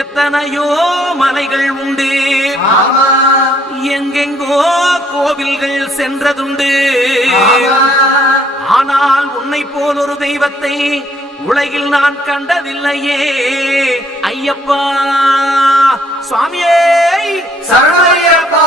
எத்தனையோ மலைகள் உண்டு, எங்கெங்கோ கோவில்கள் சென்றதுண்டு. ஆனால் உன்னை போல் ஒரு தெய்வத்தை உலகில் நான் கண்டதில்லையே ஐயப்பா. சுவாமியே சரணமையப்பா.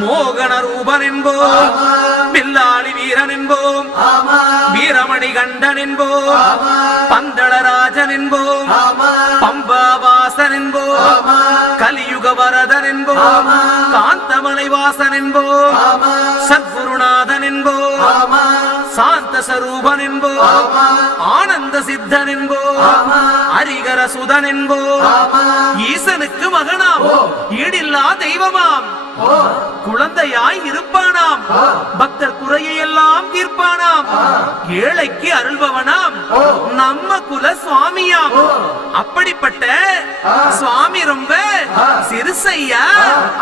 மோகன ரூபன் என்போம், பில்லாளி வீரன் என்போம், வீரமணி கண்டன் என்போம், பந்தளராஜன் என்போம், பம்பாவாசன் என்போம், கலியுக வரதன் என்போம், காந்தமலை வாசன் என்போம், சத்குருநாதன் என்போம், சாந்த சரூபன் என்போம், ஆனந்த சித்தன் என்போம், ஹரிகர சுதன் என்போம், ஈசனுக்கு மகனாம், ஈடில்லா தெய்வமாம், குழந்தையாய் இருப்பானாம், பக்தர் குறையை எல்லாம் தீர்ப்பானாம், ஏழைக்கு அருள்பவனாம், நம்ம குல சுவாமியாம். அப்படிப்பட்ட சுவாமி ரொம்ப சிறுசையா,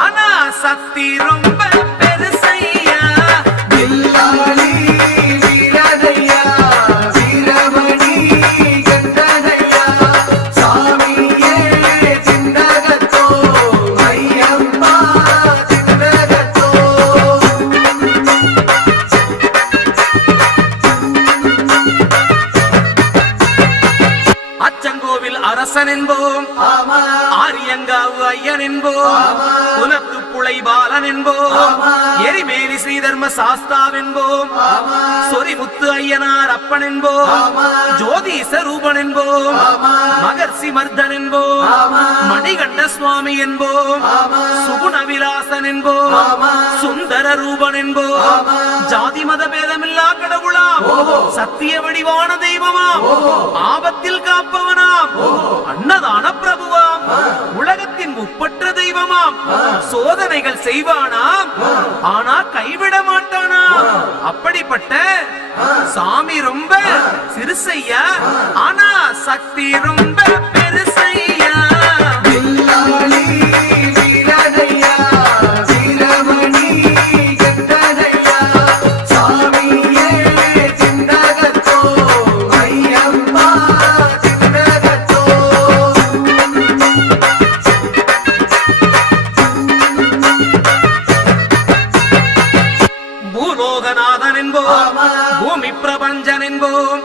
ஆனா சக்தி ரொம்ப பெருசையா. அரசன் என்போம், ஆரியங்காவு ஐயன் என்போம், குலத்து புலை பாலன் என்போம், எரிமேலி ஸ்ரீதர்ம சாஸ்தாவென்போம், சொரிமுத்து ஐயனார் அப்பன் என்போம், ஜோதிச ரூபன் என்போம், மகர்ஷி மர்தன் என்போம், மணிகண்ட சுவாமி என்போம், சுகுண விலாசன் என்போம், சுந்தர ரூபன் என்போம், ஜாதி மத பேதமில்லா கடவுளாம், சத்திய வடிவான தெய்வமாம், ஆபத்தில் காப்பவனாம், அன்னதான பிரபுவாம், உலகத்தின் முப்பற்ற தெய்வமாம், சோதனைகள் செய்வானாம், ஆனா கைவிட மாட்டானாம். அப்படிப்பட்ட சாமி ரொம்ப சிறுசையா, ஆனா சக்தி ரொம்ப பெருசையா. பூலோகநாதன் என்போம், பூமி பிரபஞ்சன் என்போம்,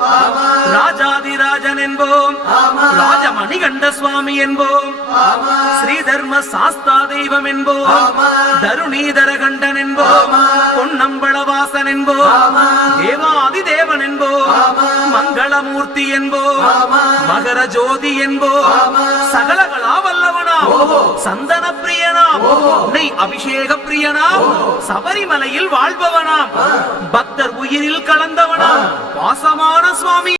ராஜாதிராஜன் என்போம், ராஜமணிகண்ட சுவாமி என்போம், ஸ்ரீதர்ம சாஸ்தா தெய்வம் என்போம், தருணீதர கண்டன் என்போம், பொன்னம்பளவாசன் என்போம், தேவாதி தேவன் என்போம், மங்களமூர்த்தி என்போம், மகர ஜோதி என்போம், சகலகலா வல்லவனாம், சந்தன பிரியனாம், நெய் அபிஷேக பிரியனாம், சபரிமலையில் வாழ்பவனாம், பக்தர் உயிரில் கலந்தவனாம், பாசமான சுவாமி.